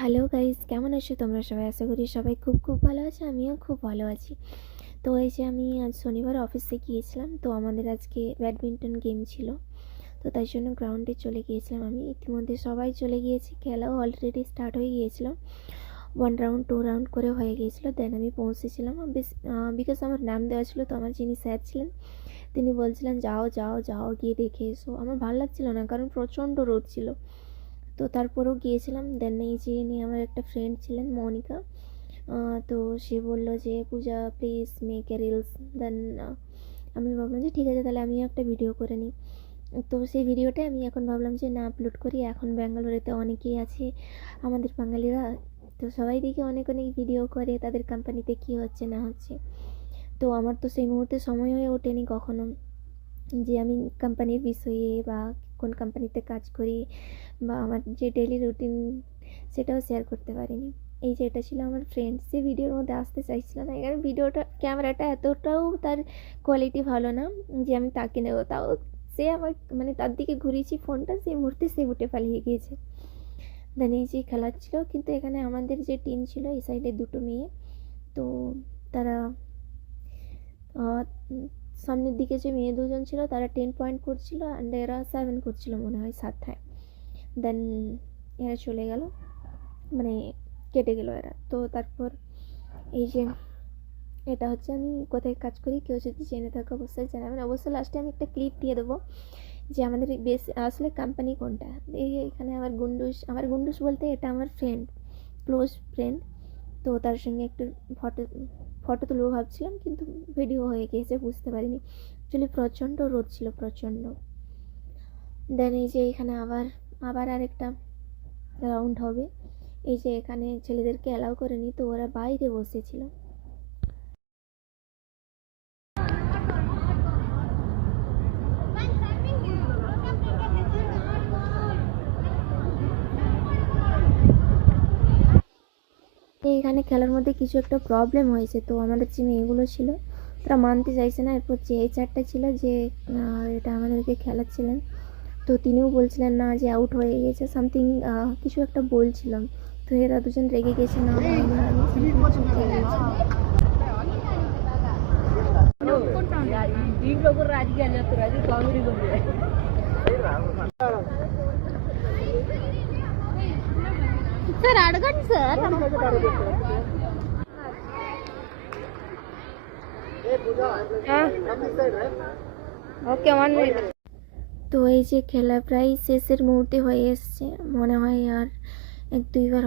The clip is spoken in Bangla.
হ্যালো গাইস, কেমন আছো তোমরা সবাই? আশা করি সবাই খুব খুব ভালো আছে। আমিও খুব ভালো আছি। তো এই যে আমি আজ শনিবার অফিসে গিয়েছিলাম, তো আমাদের আজকে ব্যাডমিন্টন গেম ছিল। তো তাই জন্য গ্রাউন্ডে চলে গিয়েছিলাম আমি। ইতিমধ্যে সবাই চলে গিয়েছে, খেলাও অলরেডি স্টার্ট হয়ে গিয়েছিল। 1 রাউন্ড 2 রাউন্ড করে হয়ে গিয়েছিল। দেন আমি পৌঁছেছিলাম বিকজ আমার নাম দেওয়া ছিল। তো আমার যিনি স্যার ছিলেন তিনি বলছিলেন যাও যাও যাও গিয়ে দেখে এসো। আমার ভালো লাগছিল না, কারণ প্রচণ্ড রোদ ছিল। তো তারপরেও গিয়েছিলাম। দেন এই যে নিয়ে আমার একটা ফ্রেন্ড ছিলেন মনিকা, তো সে বললো যে পূজা প্লিজ মেক এ রিলস। দেন আমি ভাবলাম যে ঠিক আছে, তাহলে আমিও একটা ভিডিও করে নিই। তো সেই ভিডিওটাই আমি এখন ভাবলাম যে না আপলোড করি। এখন ব্যাঙ্গালোরেতে অনেকেই আছে আমাদের বাঙালিরা, তো সবাই দেখি অনেক অনেক ভিডিও করে তাদের কোম্পানিতে কী হচ্ছে না হচ্ছে। তো আমার তো সেই মুহূর্তে সময় হয়ে ওঠেনি কখনো যে আমি কোম্পানির বিষয়ে বা কোন কোম্পানিতে কাজ করি বা আমার যে ডেইলি রুটিন সেটাও শেয়ার করতে পারিনি। এই যে এটা ছিল আমার ফ্রেন্ড, সে ভিডিওর মধ্যে আসতে চাইছিল না, কারণ ভিডিওটা ক্যামেরাটা এতটাও তার কোয়ালিটি ভালো না যে আমি তাকে নেবো। তাও সে আমার মানে তার দিকে ঘুরিয়েছি ফোনটা, সেই মুহূর্তে সে উঠে পালিয়ে গিয়েছে। দেন এই যে খেলাচ্ছিল, কিন্তু এখানে আমাদের যে টিম ছিল এই সাইডে দুটো মেয়ে, তো তারা সামনের দিকে যে মেয়ে দুজন ছিল তারা 10 পয়েন্ট করছিল অ্যান্ড এরা 7 করছিল মনে হয় 7টায়। দেন এরা চলে গেল, মানে কেটে গেল এরা। তো তারপর এই যে এটা হচ্ছে আমি কোথায় কাজ করি, কেউ যদি জেনে থাকে অবশ্যই জানাবেন। অবশ্যই লাস্টে আমি একটা ক্লিপ দিয়ে দেবো যে আমাদের বেশ আসলে কোম্পানি কোনটা। এই এখানে আমার গুন্ডুস বলতে এটা আমার ফ্রেন্ড, ক্লোজ ফ্রেন্ড। তো তার সঙ্গে একটু ফটো ফটো তুলবো ভাবছিলাম, কিন্তু ভিডিও হয়ে গিয়েছে, বুঝতে পারিনি। অ্যাকচুয়ালি প্রচণ্ড রোদ ছিল, প্রচণ্ড। দেন এই যে এখানে আবার আবার আরেকটা রাউন্ড হবে। এই যে এখানে ছেলেদেরকে অ্যালাউ করেনি, তো ওরা বাইরে বসেছিল। এখানে খেলার মধ্যে কিছু একটা প্রবলেম হয়েছে, তো আমাদের যে মেয়েগুলো ছিল তারা মানতে চাইছে না। এরপর যে এইচআরটা ছিল, যে এটা আমাদেরকে খেলাচ্ছিলেন, তো তিনিও বলছিলেন না যে আউট হয়ে গেছে সামথিং, কিছু একটা বলছিলাম। তো এরা দুজন রেগে গেছে, না হয়নি হয়নি సార్ అడగండి సార్. ওকে 1 মিনিট। তো এই যে খেলা প্রায় শেষের মুহূর্তে হয়ে এসছে, মনে হয় আর 1-2 বার